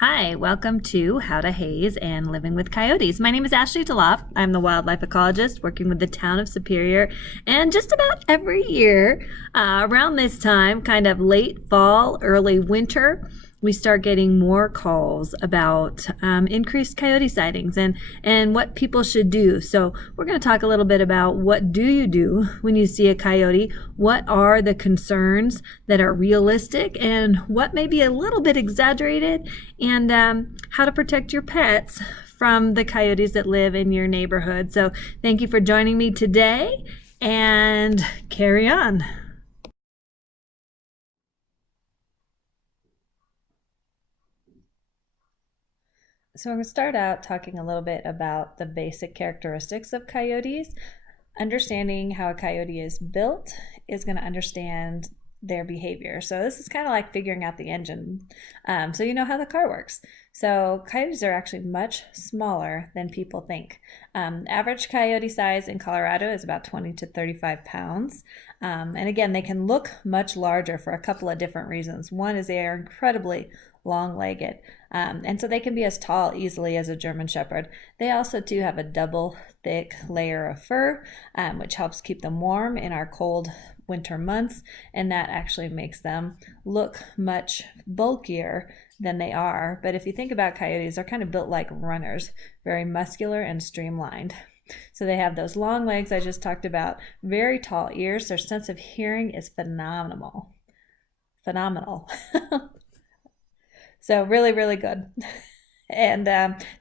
Hi, welcome to How to Haze and Living with Coyotes. My name is Ashley DeLaup. I'm the wildlife ecologist working with the town of Superior. And just about every year, around this time, kind of late fall, early winter, we start getting more calls about increased coyote sightings and what people should do. So we're going to talk a little bit about what do you do when you see a coyote, what are the concerns that are realistic and what may be a little bit exaggerated, and how to protect your pets from the coyotes that live in your neighborhood. So thank you for joining me today, and carry on. So I'm going to start out talking a little bit about the basic characteristics of coyotes. Understanding how a coyote is built is going to understand their behavior. So this is kind of like figuring out the engine, so you know how the car works. So coyotes are actually much smaller than people think. Average coyote size in Colorado is about 20 to 35 pounds. And again, they can look much larger for a couple of different reasons. One is they are incredibly long-legged, and so they can be as tall easily as a German Shepherd. They also too have a double thick layer of fur, which helps keep them warm in our cold winter months, and that actually makes them look much bulkier than they are. But if you think about coyotes, they're kind of built like runners, very muscular and streamlined. So they have those long legs I just talked about, very tall ears. Their sense of hearing is phenomenal. So really, really good. And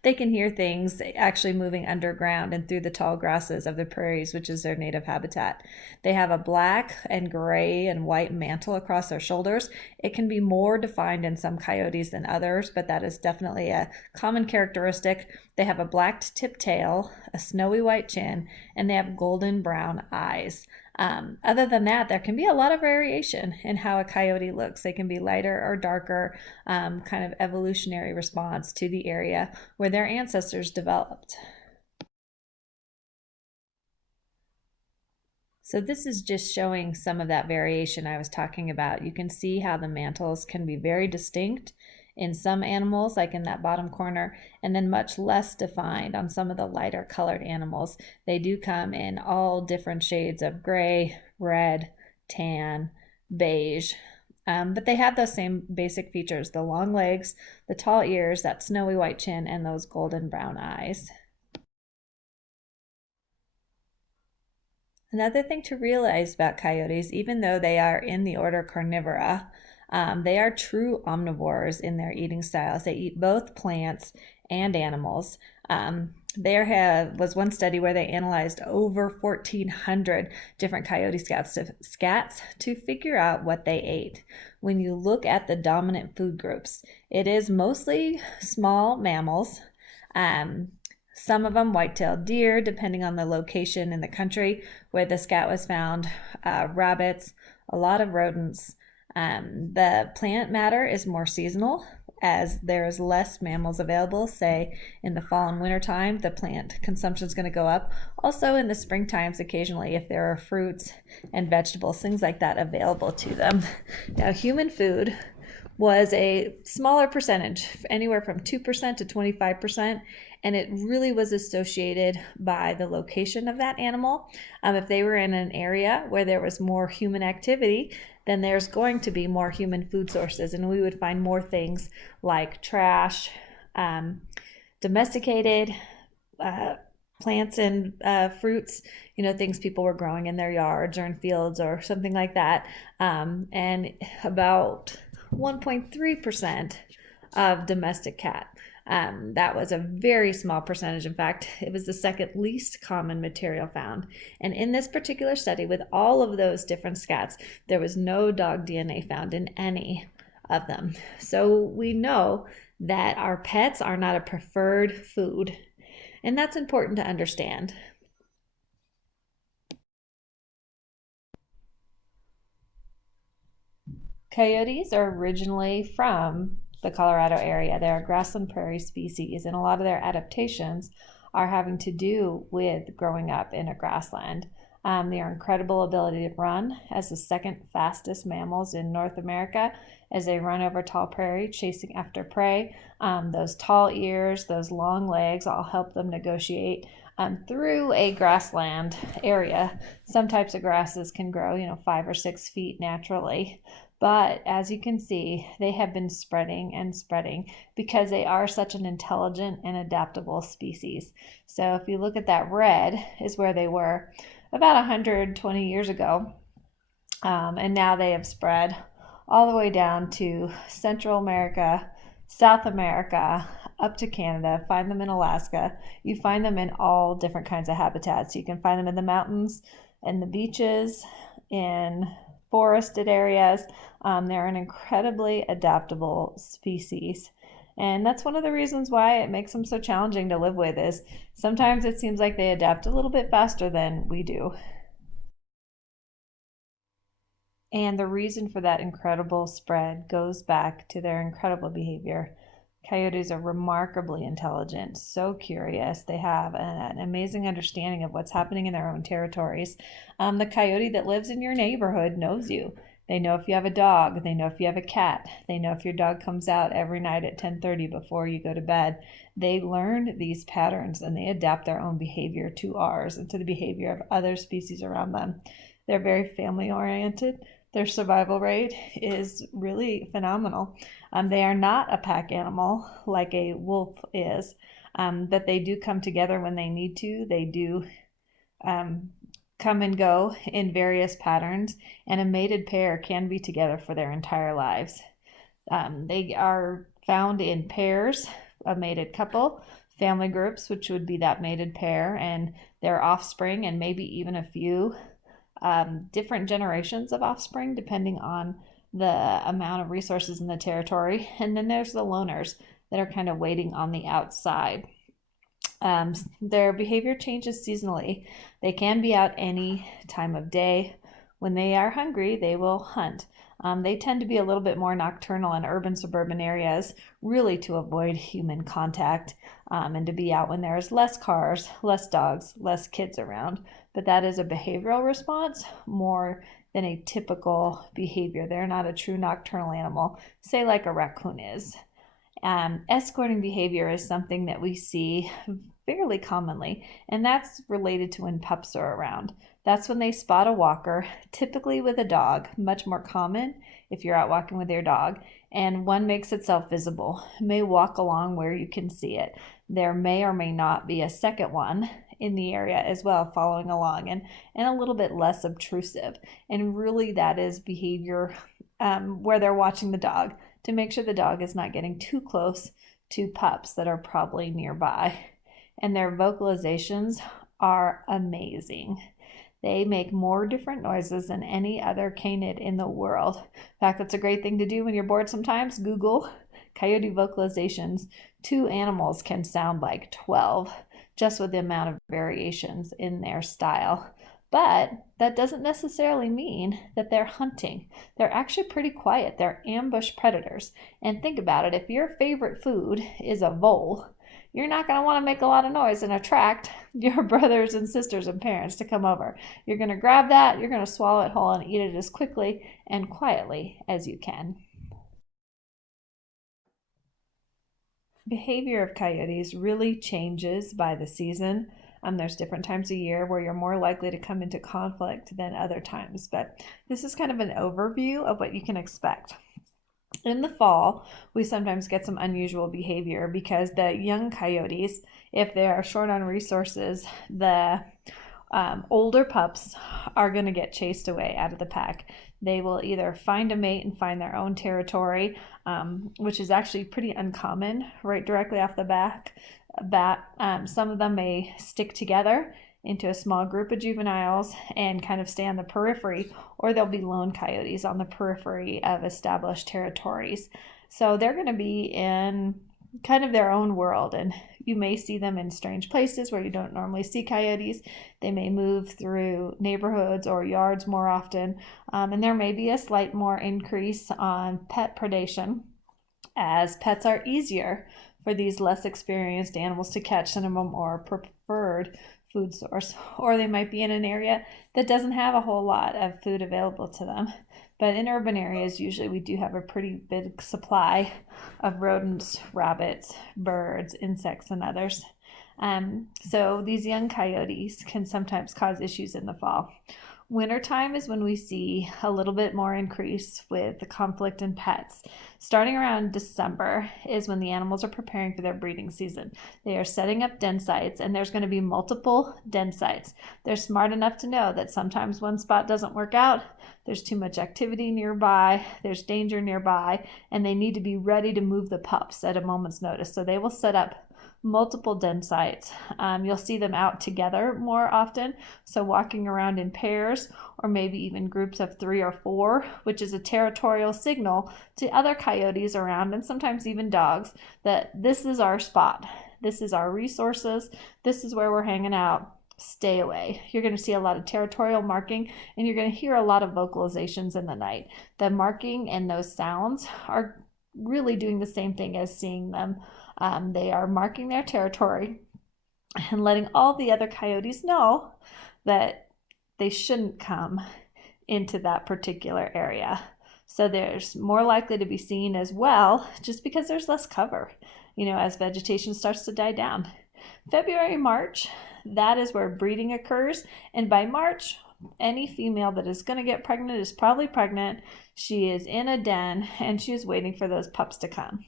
they can hear things actually moving underground and through the tall grasses of the prairies, which is their native habitat. They have a black and gray and white mantle across their shoulders. It can be more defined in some coyotes than others, but that is definitely a common characteristic. They have a black tip tail, a snowy white chin, and they have golden brown eyes. Other than that, there can be a lot of variation in how a coyote looks. They can be lighter or darker, kind of evolutionary response to the area where their ancestors developed. So this is just showing some of that variation I was talking about. You can see how the mantles can be very distinct in some animals, like in that bottom corner, and then much less defined on some of the lighter colored animals. They do come in all different shades of gray, red, tan, beige, but they have those same basic features: the long legs, the tall ears, that snowy white chin, and those golden brown eyes. Another thing to realize about coyotes, even though they are in the order Carnivora, they are true omnivores in their eating styles. They eat both plants and animals. There was one study where they analyzed over 1,400 different coyote scats to figure out what they ate. When you look at the dominant food groups, it is mostly small mammals. Some of them white-tailed deer, depending on the location in the country where the scat was found, rabbits, a lot of rodents. The plant matter is more seasonal, as there is less mammals available. Say in the fall and winter time, the plant consumption is going to go up. Also in the spring times, occasionally, if there are fruits and vegetables, things like that available to them. Now, human food was a smaller percentage, anywhere from 2% to 25%, and it really was associated by the location of that animal. If they were in an area where there was more human activity, then there's going to be more human food sources, and we would find more things like trash, domesticated plants and fruits, things people were growing in their yards or in fields or something like that, and about 1.3% of domestic cat. That was a very small percentage. In fact, it was the second least common material found. And in this particular study, with all of those different scats, there was no dog DNA found in any of them. So we know that our pets are not a preferred food, and that's important to understand. Coyotes are originally from the Colorado area. They're a grassland prairie species, and a lot of their adaptations are having to do with growing up in a grassland. Their incredible ability to run as the second fastest mammals in North America as they run over tall prairie chasing after prey. Those tall ears, those long legs all help them negotiate through a grassland area. Some types of grasses can grow, 5 or 6 feet naturally. But as you can see, they have been spreading and spreading because they are such an intelligent and adaptable species. So if you look at that red, is where they were about 120 years ago. And now they have spread all the way down to Central America, South America, up to Canada. Find them in Alaska. You find them in all different kinds of habitats. You can find them in the mountains and the beaches, in forested areas. They're an incredibly adaptable species. And that's one of the reasons why it makes them so challenging to live with, is sometimes it seems like they adapt a little bit faster than we do. And the reason for that incredible spread goes back to their incredible behavior. Coyotes are remarkably intelligent, so curious. They have an amazing understanding of what's happening in their own territories. The coyote that lives in your neighborhood knows you. They know if you have a dog. They know if you have a cat. They know if your dog comes out every night at 10:30 before you go to bed. They learn these patterns and they adapt their own behavior to ours and to the behavior of other species around them. They're very family oriented. Their survival rate is really phenomenal. They are not a pack animal like a wolf is, but they do come together when they need to. They do come and go in various patterns, and a mated pair can be together for their entire lives. They are found in pairs, a mated couple, family groups, which would be that mated pair, and their offspring, and maybe even a few different generations of offspring, depending on the amount of resources in the territory. And then there's the loners that are kind of waiting on the outside. Their behavior changes seasonally. They can be out any time of day. When they are hungry, they will hunt. They tend to be a little bit more nocturnal in urban, suburban areas, really to avoid human contact, and to be out when there's less cars, less dogs, less kids around. But that is a behavioral response more than a typical behavior. They're not a true nocturnal animal, say like a raccoon is. Escorting behavior is something that we see fairly commonly, and that's related to when pups are around. That's when they spot a walker, typically with a dog, much more common if you're out walking with your dog, and one makes itself visible. It may walk along where you can see it. There may or may not be a second one in the area as well, following along, and a little bit less obtrusive. And really that is behavior where they're watching the dog to make sure the dog is not getting too close to pups that are probably nearby. And their vocalizations are amazing. They make more different noises than any other canid in the world. In fact, that's a great thing to do when you're bored sometimes. Google coyote vocalizations. 2 animals can sound like 12, just with the amount of variations in their style. But that doesn't necessarily mean that they're hunting. They're actually pretty quiet. They're ambush predators. And think about it, if your favorite food is a vole, you're not going to want to make a lot of noise and attract your brothers and sisters and parents to come over. You're going to grab that, you're going to swallow it whole and eat it as quickly and quietly as you can. Behavior of coyotes really changes by the season. There's different times of year where you're more likely to come into conflict than other times, but this is kind of an overview of what you can expect. In the fall, we sometimes get some unusual behavior because the young coyotes, if they are short on resources, the older pups are going to get chased away out of the pack. They will either find a mate and find their own territory, which is actually pretty uncommon right directly off the bat. Some of them may stick together into a small group of juveniles and kind of stay on the periphery, or they'll be lone coyotes on the periphery of established territories. So they're going to be in kind of their own world, and you may see them in strange places where you don't normally see coyotes. They may move through neighborhoods or yards more often, and there may be a slight more increase on pet predation, as pets are easier for these less experienced animals to catch than a more preferred food source, or they might be in an area that doesn't have a whole lot of food available to them. But in urban areas, usually we do have a pretty big supply of rodents, rabbits, birds, insects, and others. So these young coyotes can sometimes cause issues in the fall. Wintertime is when we see a little bit more increase with the conflict in pets. Starting around December is when the animals are preparing for their breeding season. They are setting up den sites, and there's going to be multiple den sites. They're smart enough to know that sometimes one spot doesn't work out, there's too much activity nearby, there's danger nearby, and they need to be ready to move the pups at a moment's notice. So they will set up multiple den sites. You'll see them out together more often, so walking around in pairs or maybe even groups of 3 or 4, which is a territorial signal to other coyotes around, and sometimes even dogs, that this is our spot, this is our resources, this is where we're hanging out. Stay away. You're going to see a lot of territorial marking, and you're going to hear a lot of vocalizations in the night. The marking and those sounds are really doing the same thing as seeing them. They are marking their territory and letting all the other coyotes know that they shouldn't come into that particular area. So there's more likely to be seen as well, just because there's less cover, as vegetation starts to die down. February, March, that is where breeding occurs. And by March, any female that is going to get pregnant is probably pregnant. She is in a den and she is waiting for those pups to come.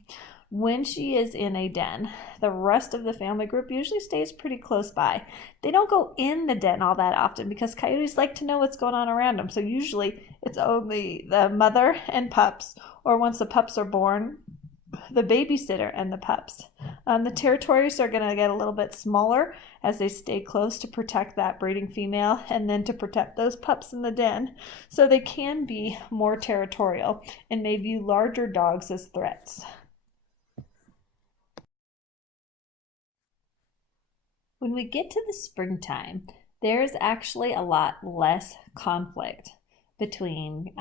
When she is in a den, the rest of the family group usually stays pretty close by. They don't go in the den all that often because coyotes like to know what's going on around them. So usually it's only the mother and pups, or once the pups are born, the babysitter and the pups. The territories are going to get a little bit smaller as they stay close to protect that breeding female and then to protect those pups in the den. So they can be more territorial and may view larger dogs as threats. When we get to the springtime, there's actually a lot less conflict between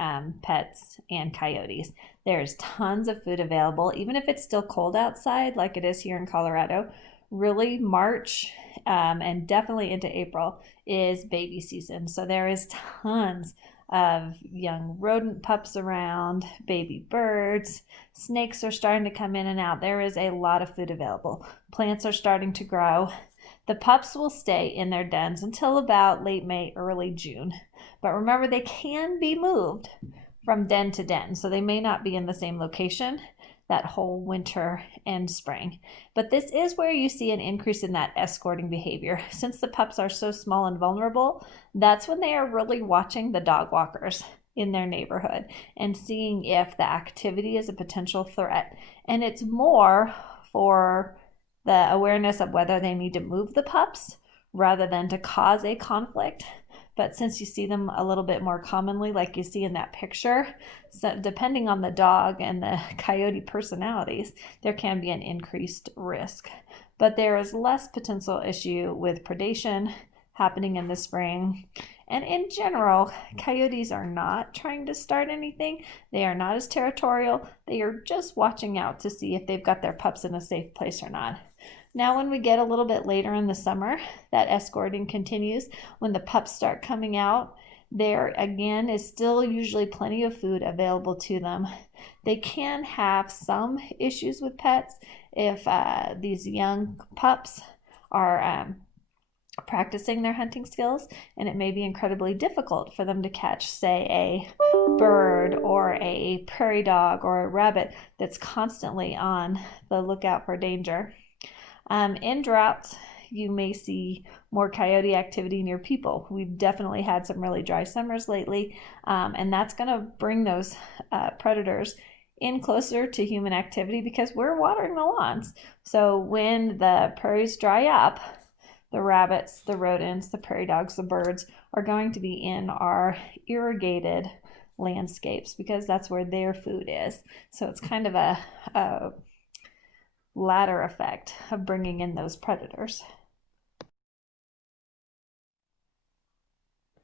pets and coyotes. There's tons of food available, even if it's still cold outside like it is here in Colorado. Really, March and definitely into April is baby season. So there is tons of young rodent pups around, baby birds, snakes are starting to come in and out. There is a lot of food available. Plants are starting to grow. The pups will stay in their dens until about late May, early June. But remember, they can be moved from den to den, so they may not be in the same location that whole winter and spring. But this is where you see an increase in that escorting behavior. Since the pups are so small and vulnerable, that's when they are really watching the dog walkers in their neighborhood and seeing if the activity is a potential threat. And it's more for the awareness of whether they need to move the pups rather than to cause a conflict. But since you see them a little bit more commonly, like you see in that picture, so depending on the dog and the coyote personalities, there can be an increased risk. But there is less potential issue with predation happening in the spring. And in general, coyotes are not trying to start anything. They are not as territorial. They are just watching out to see if they've got their pups in a safe place or not. Now, when we get a little bit later in the summer, that escorting continues. When the pups start coming out, there again is still usually plenty of food available to them. They can have some issues with pets if these young pups are practicing their hunting skills, and it may be incredibly difficult for them to catch, say, a bird or a prairie dog or a rabbit that's constantly on the lookout for danger. In droughts, you may see more coyote activity near people. We've definitely had some really dry summers lately, and that's going to bring those predators in closer to human activity because we're watering the lawns. So when the prairies dry up, the rabbits, the rodents, the prairie dogs, the birds are going to be in our irrigated landscapes because that's where their food is. So it's kind of a ladder effect of bringing in those predators.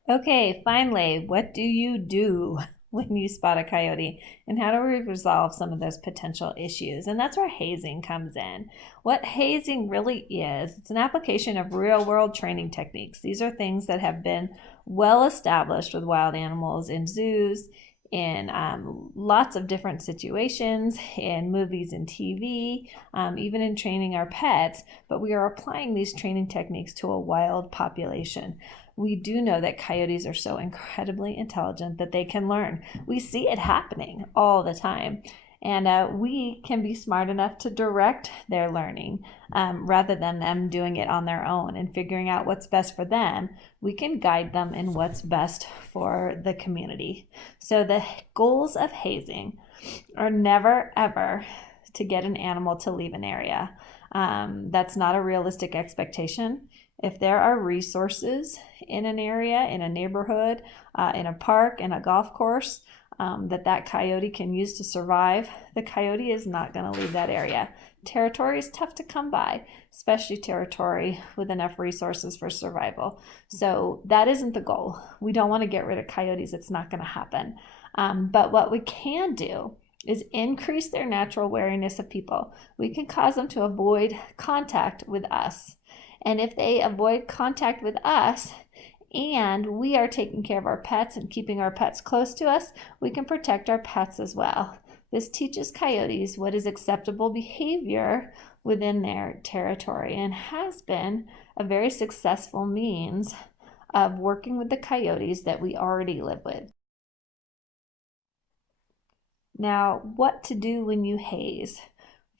Okay, finally, what do you do when you spot a coyote, and how do we resolve some of those potential issues? And that's where hazing comes in. What hazing really is, it's an application of real-world training techniques. These are things that have been well established with wild animals in zoos, in lots of different situations, in movies and TV, even in training our pets, but we are applying these training techniques to a wild population. We do know that coyotes are so incredibly intelligent that they can learn. We see it happening all the time. And we can be smart enough to direct their learning rather than them doing it on their own and figuring out what's best for them. We can guide them in what's best for the community. So the goals of hazing are never, ever to get an animal to leave an area. That's not a realistic expectation. If there are resources in an area, in a neighborhood, in a park, in a golf course, that coyote can use to survive, the coyote is not going to leave that area. Territory is tough to come by, especially territory with enough resources for survival. So that isn't the goal. We don't want to get rid of coyotes. It's not going to happen. But what we can do is increase their natural wariness of people. We can cause them to avoid contact with us. And if they avoid contact with us, and we are taking care of our pets and keeping our pets close to us, we can protect our pets as well. This teaches coyotes what is acceptable behavior within their territory and has been a very successful means of working with the coyotes that we already live with. Now, what to do when you haze?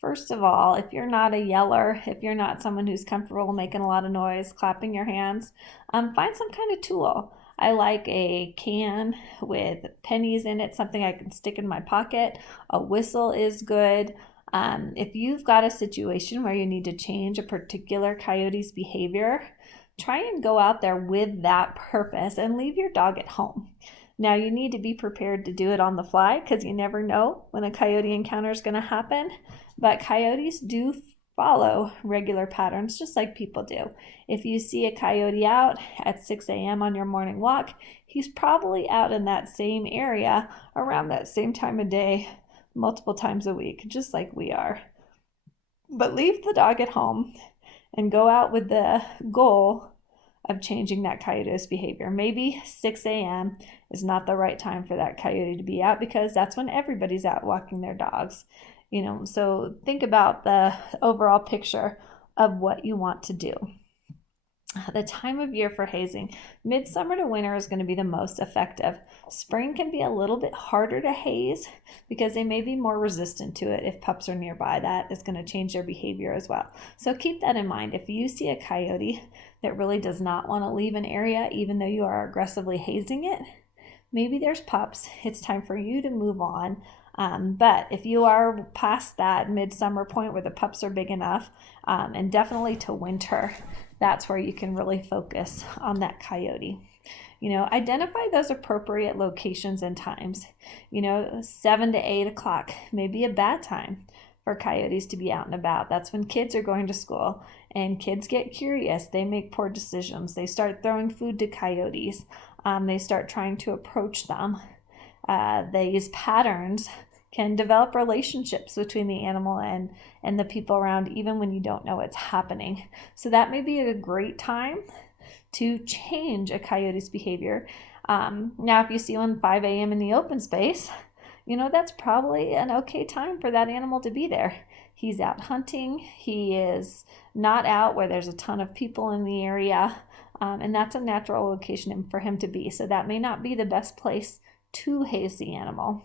First of all, if you're not a yeller, if you're not someone who's comfortable making a lot of noise, clapping your hands, find some kind of tool. I like a can with pennies in it, something I can stick in my pocket. A whistle is good. If you've got a situation where you need to change a particular coyote's behavior, try and go out there with that purpose and leave your dog at home. Now, you need to be prepared to do it on the fly because you never know when a coyote encounter is going to happen. But coyotes do follow regular patterns just like people do. If you see a coyote out at 6 a.m. on your morning walk, he's probably out in that same area around that same time of day multiple times a week, just like we are. But leave the dog at home and go out with the goal of changing that coyote's behavior. Maybe 6 a.m. is not the right time for that coyote to be out because that's when everybody's out walking their dogs. So think about the overall picture of what you want to do. The time of year for hazing, midsummer to winter is going to be the most effective. Spring can be a little bit harder to haze because they may be more resistant to it if pups are nearby. That is going to change their behavior as well. So keep that in mind. If you see a coyote that really does not want to leave an area, even though you are aggressively hazing it, maybe there's pups. It's time for you to move on. But if you are past that midsummer point where the pups are big enough, and definitely to winter, that's where you can really focus on that coyote. Identify those appropriate locations and times. 7 to 8 o'clock may be a bad time for coyotes to be out and about. That's when kids are going to school and kids get curious. They make poor decisions. They start throwing food to coyotes. They start trying to approach them. These patterns can develop relationships between the animal and the people around, even when you don't know it's happening. So that may be a great time to change a coyote's behavior. Now, if you see one 5 a.m. in the open space, that's probably an okay time for that animal to be there. He's out hunting. He is not out where there's a ton of people in the area. And that's a natural location for him to be. So that may not be the best place to haze the animal.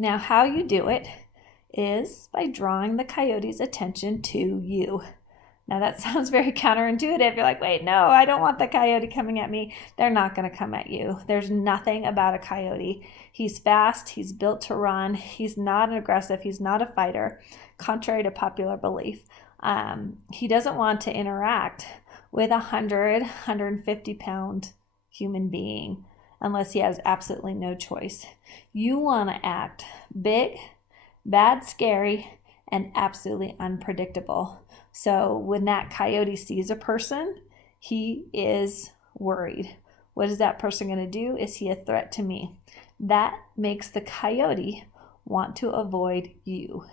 Now, how you do it is by drawing the coyote's attention to you. Now, that sounds very counterintuitive. You're like, wait, no, I don't want the coyote coming at me. They're not going to come at you. There's nothing about a coyote. He's fast. He's built to run. He's not aggressive. He's not a fighter, contrary to popular belief. He doesn't want to interact with 150-pound human being unless he has absolutely no choice. You want to act big, bad, scary, and absolutely unpredictable. So when that coyote sees a person, he is worried. What is that person going to do? Is he a threat to me? That makes the coyote want to avoid you.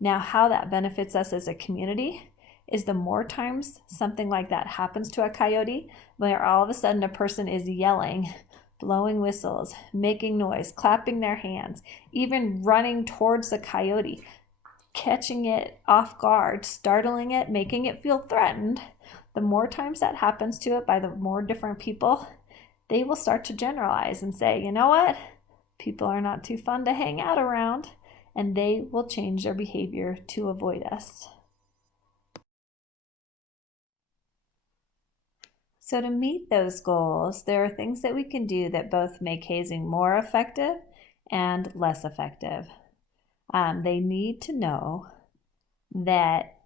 Now, how that benefits us as a community is the more times something like that happens to a coyote, where all of a sudden a person is yelling, blowing whistles, making noise, clapping their hands, even running towards the coyote, catching it off guard, startling it, making it feel threatened, the more times that happens to it by the more different people, they will start to generalize and say, you know what? People are not too fun to hang out around, and they will change their behavior to avoid us. So to meet those goals, there are things that we can do that both make hazing more effective and less effective. They need to know that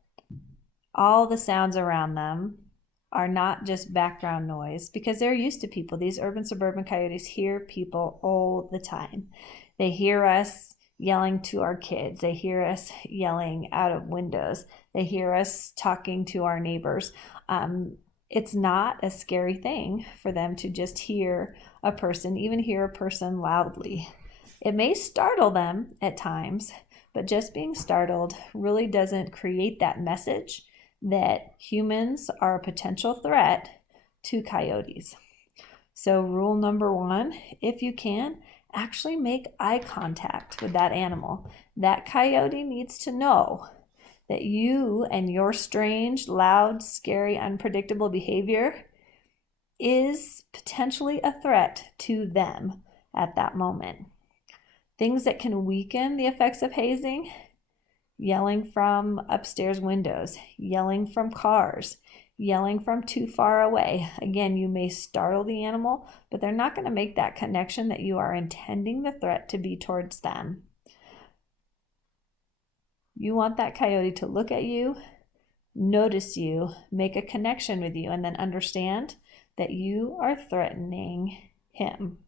all the sounds around them are not just background noise, because they're used to people. These urban suburban coyotes hear people all the time. They hear us yelling to our kids. They hear us yelling out of windows. They hear us talking to our neighbors. It's not a scary thing for them to just hear a person, even hear a person loudly. It may startle them at times, but just being startled really doesn't create that message that humans are a potential threat to coyotes. So rule number 1, if you can, actually make eye contact with that animal. That coyote needs to know that you and your strange, loud, scary, unpredictable behavior is potentially a threat to them at that moment. Things that can weaken the effects of hazing: yelling from upstairs windows, yelling from cars, yelling from too far away. Again, you may startle the animal, but they're not going to make that connection that you are intending the threat to be towards them. You want that coyote to look at you, notice you, make a connection with you, and then understand that you are threatening him.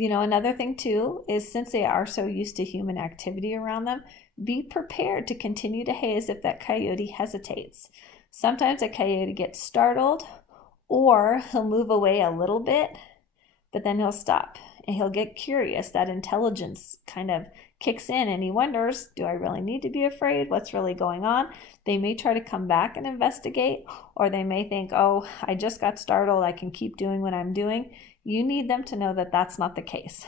Another thing too is, since they are so used to human activity around them, be prepared to continue to haze if that coyote hesitates. Sometimes a coyote gets startled, or he'll move away a little bit, but then he'll stop and he'll get curious. That intelligence kind of kicks in and he wonders, do I really need to be afraid? What's really going on? They may try to come back and investigate, or they may think, oh, I just got startled, I can keep doing what I'm doing. You need them to know that that's not the case.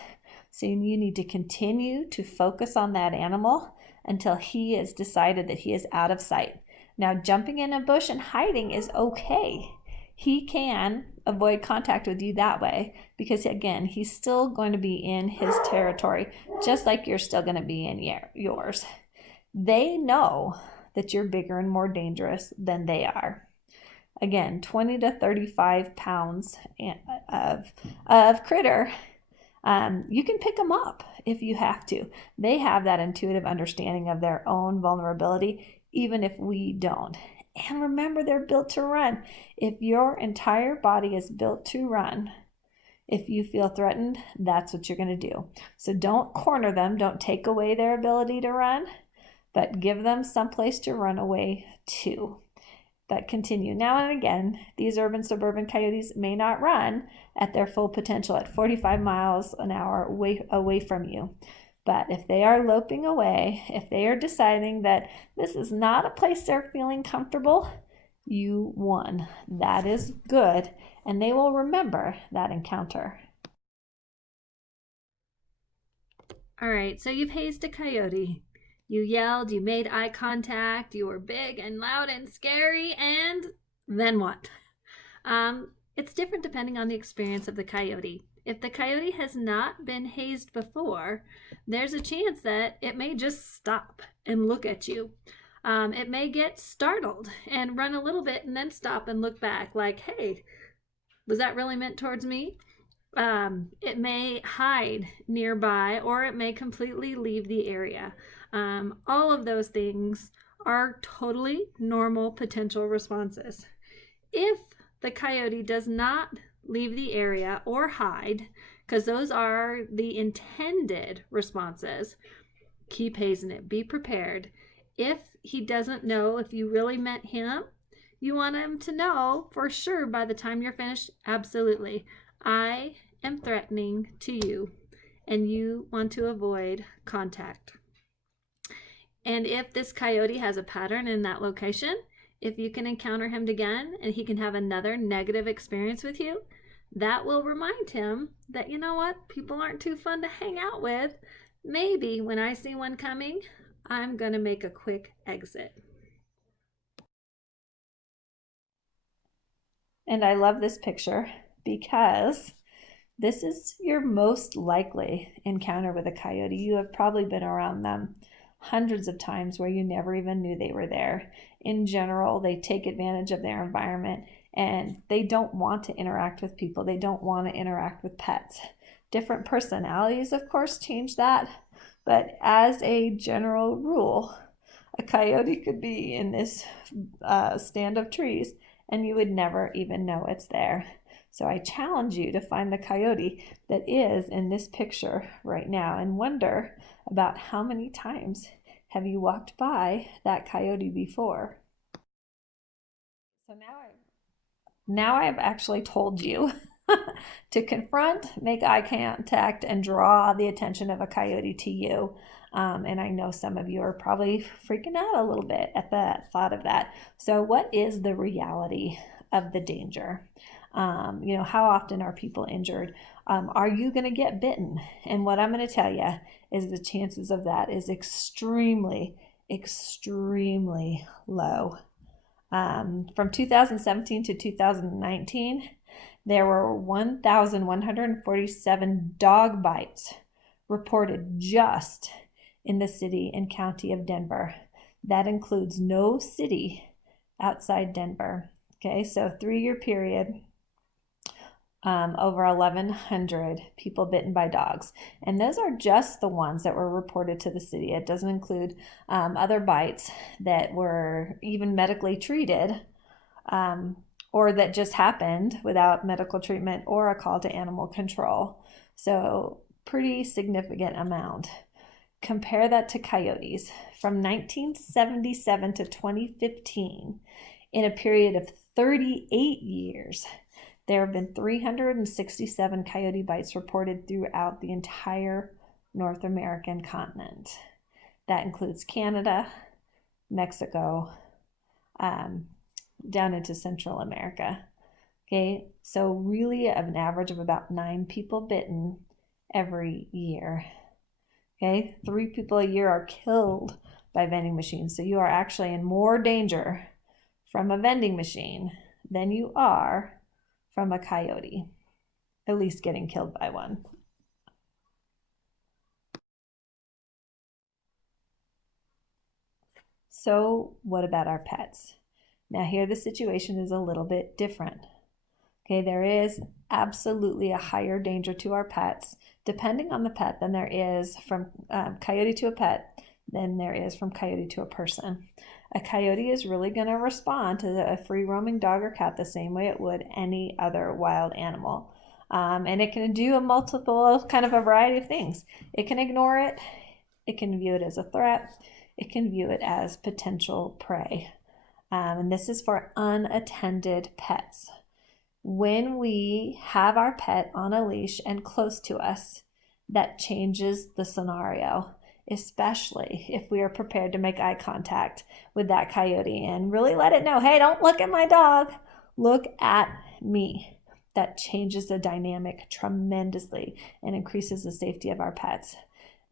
So you need to continue to focus on that animal until he has decided that he is out of sight. Now, jumping in a bush and hiding is okay. He can avoid contact with you that way because, again, he's still going to be in his territory, just like you're still going to be in yours. They know that you're bigger and more dangerous than they are. Again, 20 to 35 pounds of critter. You can pick them up if you have to. They have that intuitive understanding of their own vulnerability, even if we don't. And remember, they're built to run. If your entire body is built to run, if you feel threatened, that's what you're going to do. So don't corner them. Don't take away their ability to run, but give them some place to run away to. But continue. Now and again, these urban suburban coyotes may not run at their full potential at 45 miles an hour away from you. But if they are loping away, if they are deciding that this is not a place they're feeling comfortable, you won. That is good, and they will remember that encounter. All right, so you've hazed a coyote. You yelled, you made eye contact, you were big and loud and scary, and then what? It's different depending on the experience of the coyote. If the coyote has not been hazed before, there's a chance that it may just stop and look at you. It may get startled and run a little bit and then stop and look back like, hey, was that really meant towards me? It may hide nearby, or it may completely leave the area. All of those things are totally normal potential responses. If the coyote does not leave the area or hide, because those are the intended responses, keep hazing it. Be prepared. If he doesn't know if you really meant him, you want him to know for sure by the time you're finished, absolutely, I and threatening to you, and you want to avoid contact. And if this coyote has a pattern in that location, if you can encounter him again and he can have another negative experience with you, that will remind him that, you know what, people aren't too fun to hang out with. Maybe when I see one coming, I'm going to make a quick exit. And I love this picture because this is your most likely encounter with a coyote. You have probably been around them hundreds of times where you never even knew they were there. In general, they take advantage of their environment and they don't want to interact with people. They don't want to interact with pets. Different personalities, of course, change that. But as a general rule, a coyote could be in this stand of trees and you would never even know it's there. So I challenge you to find the coyote that is in this picture right now and wonder about how many times have you walked by that coyote before. So now I've actually told you to confront, make eye contact, and draw the attention of a coyote to you. And I know some of you are probably freaking out a little bit at the thought of that. So what is the reality of the danger? How often are people injured? Are you going to get bitten? And what I'm going to tell you is the chances of that is extremely, extremely low. From 2017 to 2019, there were 1,147 dog bites reported just in the city and county of Denver. That includes no city outside Denver. Okay, so 3-year period, over 1,100 people bitten by dogs. And those are just the ones that were reported to the city. It doesn't include other bites that were even medically treated or that just happened without medical treatment or a call to animal control. So pretty significant amount. Compare that to coyotes. From 1977 to 2015, in a period of 38 years, there have been 367 coyote bites reported throughout the entire North American continent. That includes Canada, Mexico, down into Central America. Okay, so really an average of about 9 people bitten every year. Okay, 3 people a year are killed by vending machines. So you are actually in more danger from a vending machine than you are from a coyote, at least getting killed by one. So what about our pets? Now here the situation is a little bit different. Okay, there is absolutely a higher danger to our pets, depending on the pet, than there is from coyote to a pet than there is from coyote to a person. A coyote is really going to respond to a free roaming dog or cat the same way it would any other wild animal. And it can do a multiple kind of a variety of things. It can ignore it. It can view it as a threat. It can view it as potential prey. And this is for unattended pets. When we have our pet on a leash and close to us, that changes the scenario, especially if we are prepared to make eye contact with that coyote and really let it know, hey, don't look at my dog, look at me. That changes the dynamic tremendously and increases the safety of our pets.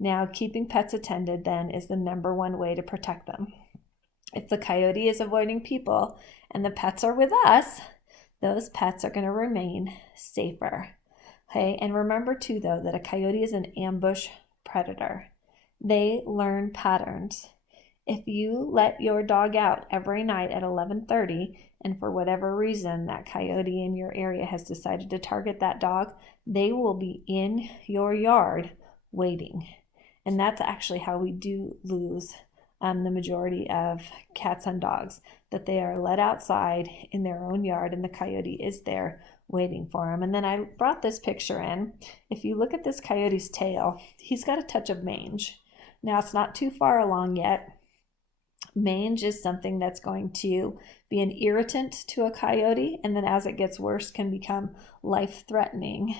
Now, keeping pets attended then is the number one way to protect them. If the coyote is avoiding people and the pets are with us, those pets are going to remain safer. Okay, and remember too, though, that a coyote is an ambush predator. They learn patterns. If you let your dog out every night at 11:30 and for whatever reason that coyote in your area has decided to target that dog, they will be in your yard waiting. And that's actually how we do lose the majority of cats and dogs, that they are let outside in their own yard and the coyote is there waiting for them. And then I brought this picture in. If you look at this coyote's tail, he's got a touch of mange. Now it's not too far along yet. Mange is something that's going to be an irritant to a coyote, and then as it gets worse can become life-threatening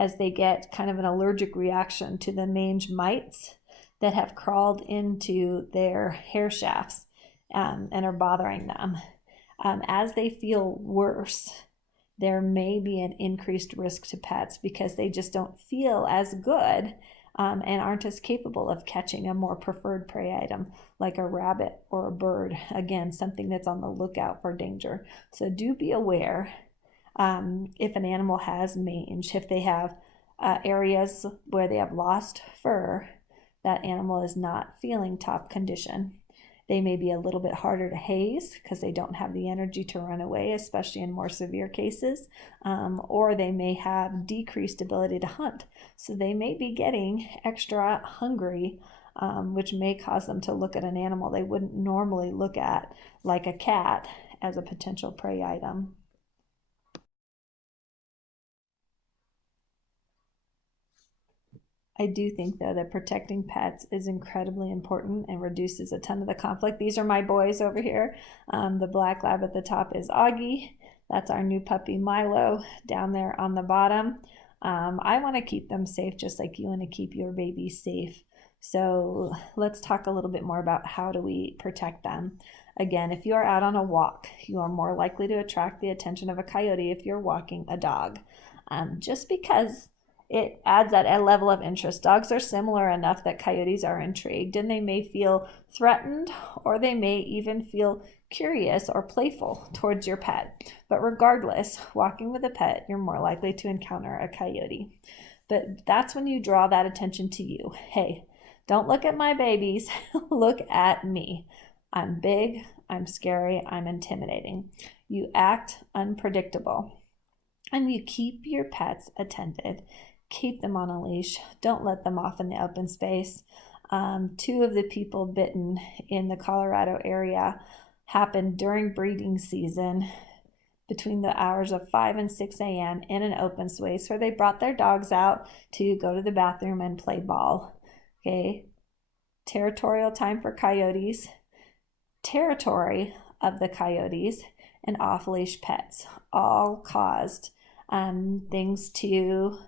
as they get kind of an allergic reaction to the mange mites that have crawled into their hair shafts and are bothering them. As they feel worse, there may be an increased risk to pets because they just don't feel as good and aren't as capable of catching a more preferred prey item like a rabbit or a bird. Again, something that's on the lookout for danger. So do be aware if an animal has mange, if they have areas where they have lost fur, that animal is not feeling top condition. They may be a little bit harder to haze because they don't have the energy to run away, especially in more severe cases, or they may have decreased ability to hunt. So they may be getting extra hungry, which may cause them to look at an animal they wouldn't normally look at, like a cat, as a potential prey item. I do think, though, that protecting pets is incredibly important and reduces a ton of the conflict. These are my boys over here. The black lab at the top is Augie. That's our new puppy Milo down there on the bottom. I want to keep them safe just like you want to keep your baby safe. So let's talk a little bit more about how do we protect them. Again, if you are out on a walk, you are more likely to attract the attention of a coyote if you're walking a dog. Just because it adds that a level of interest. Dogs are similar enough that coyotes are intrigued, and they may feel threatened, or they may even feel curious or playful towards your pet. But regardless, walking with a pet, you're more likely to encounter a coyote. But that's when you draw that attention to you. Hey, don't look at my babies, look at me. I'm big, I'm scary, I'm intimidating. You act unpredictable, and you keep your pets attended. Keep them on a leash. Don't let them off in the open space. 2 of the people bitten in the Colorado area happened during breeding season between the hours of 5 and 6 a.m. in an open space where they brought their dogs out to go to the bathroom and play ball. Okay, territorial time for coyotes, territory of the coyotes, and off-leash pets all caused things to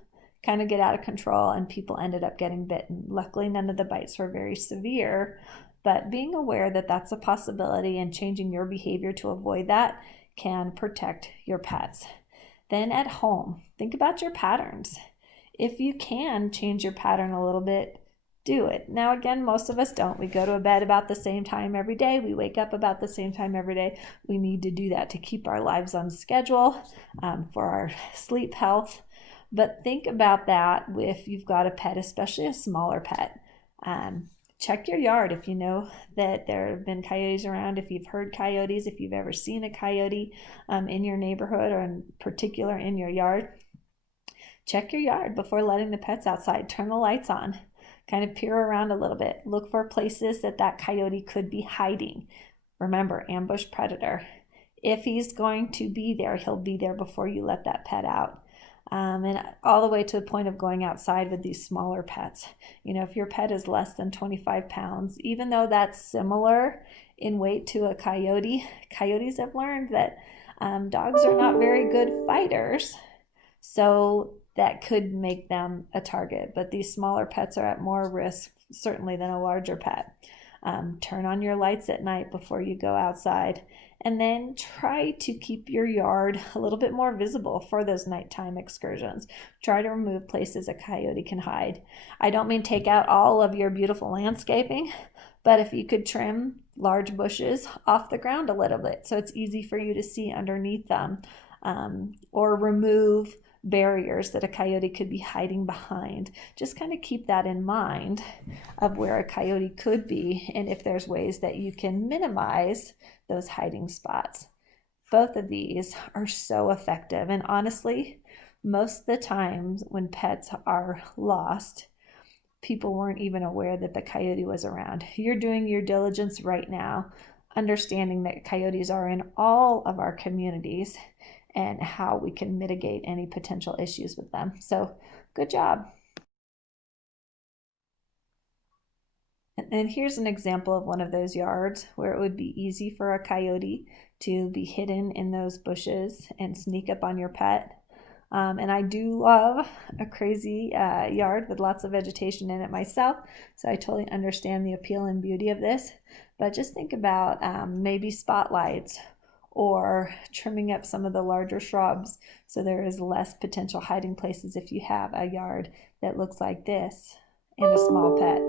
kind of get out of control, and people ended up getting bitten. Luckily, none of the bites were very severe, but being aware that that's a possibility and changing your behavior to avoid that can protect your pets. Then at home, think about your patterns. If you can change your pattern a little bit, do it. Now, again, most of us don't. We go to bed about the same time every day. We wake up about the same time every day. We need to do that to keep our lives on schedule for our sleep health. But think about that if you've got a pet, especially a smaller pet. Check your yard if you know that there have been coyotes around, if you've heard coyotes, if you've ever seen a coyote in your neighborhood or in particular in your yard. Check your yard before letting the pets outside. Turn the lights on. Kind of peer around a little bit. Look for places that coyote could be hiding. Remember, ambush predator. If he's going to be there, he'll be there before you let that pet out. And all the way to the point of going outside with these smaller pets. You know, if your pet is less than 25 pounds, even though that's similar in weight to a coyote, coyotes have learned that dogs are not very good fighters. So that could make them a target. But these smaller pets are at more risk, certainly, than a larger pet. Turn on your lights at night before you go outside. And then try to keep your yard a little bit more visible for those nighttime excursions. Try to remove places a coyote can hide. I don't mean take out all of your beautiful landscaping, but if you could trim large bushes off the ground a little bit so it's easy for you to see underneath them, or remove barriers that a coyote could be hiding behind. Just kind of keep that in mind of where a coyote could be and if there's ways that you can minimize those hiding spots. Both of these are so effective, and honestly, most of the times when pets are lost, people weren't even aware that the coyote was around. You're doing your diligence right now, understanding that coyotes are in all of our communities and how we can mitigate any potential issues with them. So, good job. And here's an example of one of those yards where it would be easy for a coyote to be hidden in those bushes and sneak up on your pet. And I do love a crazy yard with lots of vegetation in it myself, so I totally understand the appeal and beauty of this. But just think about maybe spotlights or trimming up some of the larger shrubs so there is less potential hiding places if you have a yard that looks like this and a small pet.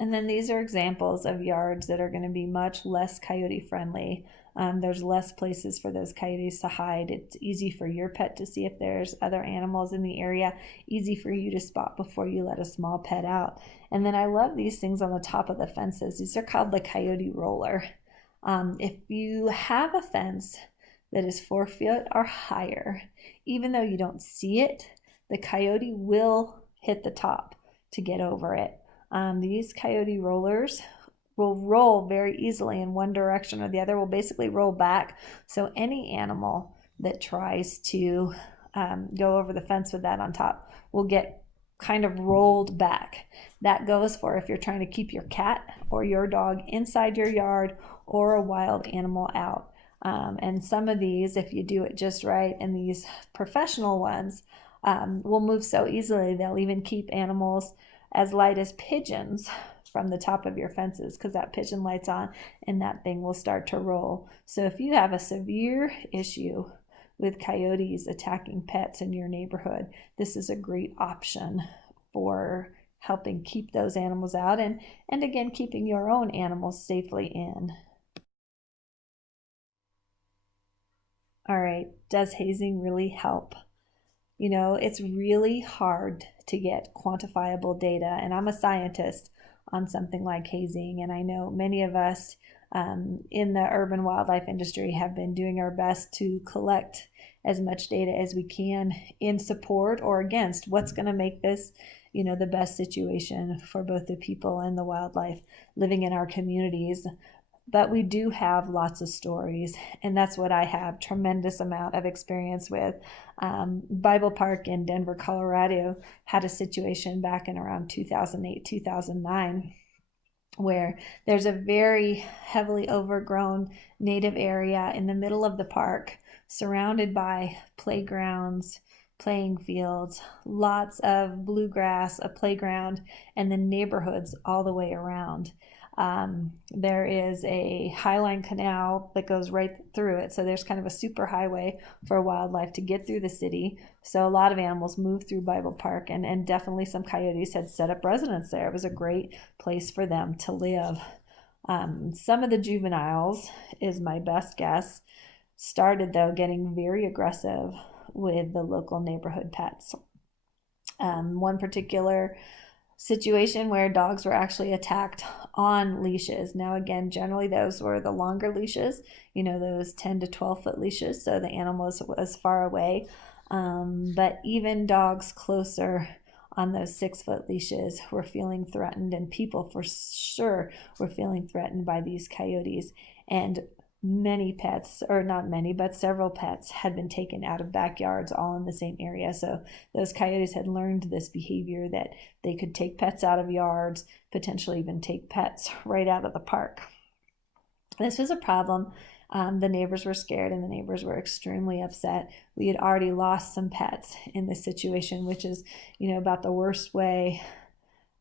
And then these are examples of yards that are going to be much less coyote friendly. There's less places for those coyotes to hide. It's easy for your pet to see if there's other animals in the area, easy for you to spot before you let a small pet out. And then I love these things on the top of the fences. These are called the coyote roller. If you have a fence that is 4 feet or higher, even though you don't see it, the coyote will hit the top to get over it. These coyote rollers will roll very easily in one direction or the other, will basically roll back. So any animal that tries to go over the fence with that on top will get kind of rolled back. That goes for if you're trying to keep your cat or your dog inside your yard or a wild animal out. And some of these, if you do it just right, and these professional ones will move so easily, they'll even keep animals as light as pigeons from the top of your fences, because that pigeon lights on and that thing will start to roll. So if you have a severe issue with coyotes attacking pets in your neighborhood, this is a great option for helping keep those animals out and again, keeping your own animals safely in. All right, does hazing really help? You know, it's really hard to get quantifiable data, and I'm a scientist on something like hazing, and I know many of us in the urban wildlife industry have been doing our best to collect as much data as we can in support or against what's going to make this, you know, the best situation for both the people and the wildlife living in our communities. But we do have lots of stories, and that's what I have tremendous amount of experience with. Bible Park in Denver, Colorado had a situation back in around 2008, 2009, where there's a very heavily overgrown native area in the middle of the park, surrounded by playgrounds, playing fields, lots of bluegrass, a playground, and then neighborhoods all the way around. There is a highline canal that goes right through it. So there's kind of a super highway for wildlife to get through the city. So a lot of animals move through Bible Park, and definitely some coyotes had set up residence there. It was a great place for them to live. Some of the juveniles, is my best guess, started though getting very aggressive with the local neighborhood pets. One particular situation where dogs were actually attacked on leashes. Now, again, generally those were the longer leashes, you know, those 10 to 12 foot leashes, so the animal was far away. But even dogs closer on those 6 foot leashes were feeling threatened, and people for sure were feeling threatened by these coyotes. And many pets, or not many, but several pets had been taken out of backyards all in the same area. So those coyotes had learned this behavior that they could take pets out of yards, potentially even take pets right out of the park. This was a problem. The neighbors were scared, and the neighbors were extremely upset. We had already lost some pets in this situation, which is, you know, about the worst way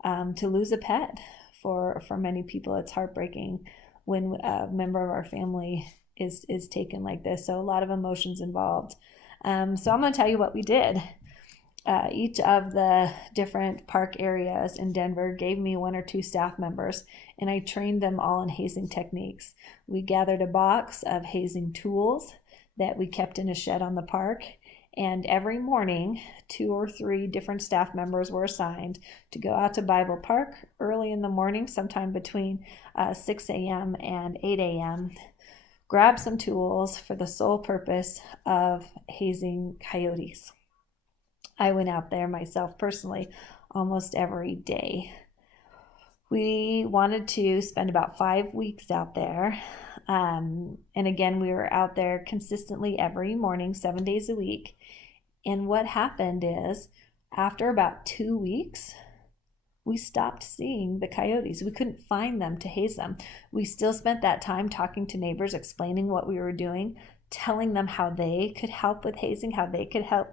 to lose a pet for many people. It's heartbreaking when a member of our family is taken like this. So a lot of emotions involved. So I'm going to tell you what we did. Each of the different park areas in Denver gave me 1 or 2 staff members, and I trained them all in hazing techniques. We gathered a box of hazing tools that we kept in a shed on the park, and every morning 2 or 3 different staff members were assigned to go out to Bible Park early in the morning, sometime between 6 a.m. and 8 a.m., grab some tools for the sole purpose of hazing coyotes. I went out there myself personally almost every day. We wanted to spend about 5 weeks out there. And again, we were out there consistently every morning, 7 days a week. And what happened is, after about 2 weeks, we stopped seeing the coyotes. We couldn't find them to haze them. We still spent that time talking to neighbors, explaining what we were doing, telling them how they could help with hazing, how they could help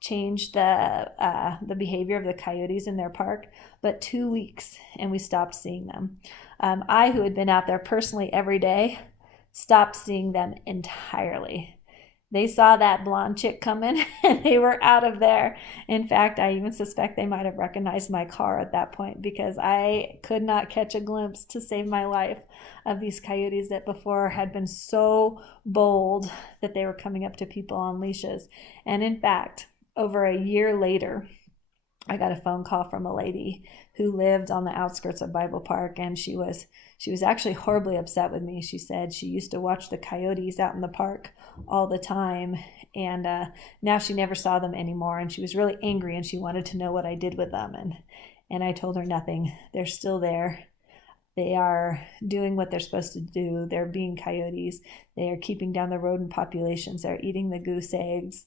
change the behavior of the coyotes in their park. But 2 weeks and we stopped seeing them. I, who had been out there personally every day, stopped seeing them entirely. They saw that blonde chick coming and they were out of there. In fact, I even suspect they might have recognized my car at that point, because I could not catch a glimpse to save my life of these coyotes that before had been so bold that they were coming up to people on leashes. And in fact, over a year later, I got a phone call from a lady who lived on the outskirts of Bible Park, and she was actually horribly upset with me. She said she used to watch the coyotes out in the park all the time, and now she never saw them anymore, and she was really angry, and she wanted to know what I did with them, and I told her nothing. They're still there. They are doing what they're supposed to do. They're being coyotes. They are keeping down the rodent populations. They're eating the goose eggs.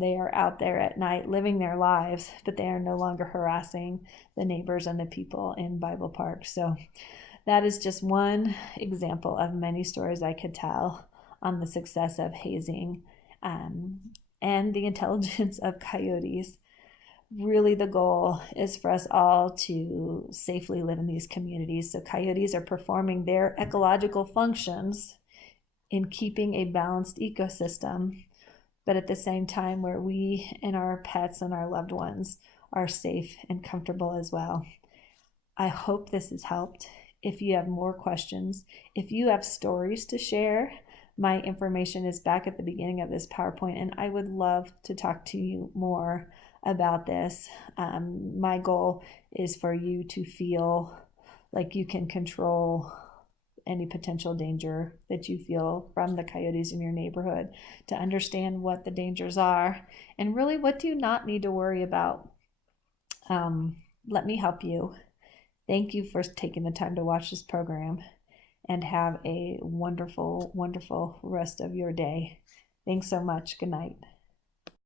They are out there at night living their lives, but they are no longer harassing the neighbors and the people in Bible Park. So that is just one example of many stories I could tell on the success of hazing and the intelligence of coyotes. Really, the goal is for us all to safely live in these communities. So coyotes are performing their ecological functions in keeping a balanced ecosystem, but at the same time where we and our pets and our loved ones are safe and comfortable as well. I hope this has helped. If you have more questions, if you have stories to share, my information is back at the beginning of this PowerPoint, and I would love to talk to you more about this. My goal is for you to feel like you can control any potential danger that you feel from the coyotes in your neighborhood, to understand what the dangers are and really what do you not need to worry about. Let me help you. Thank you for taking the time to watch this program, and have a wonderful, wonderful rest of your day. Thanks so much. Good night.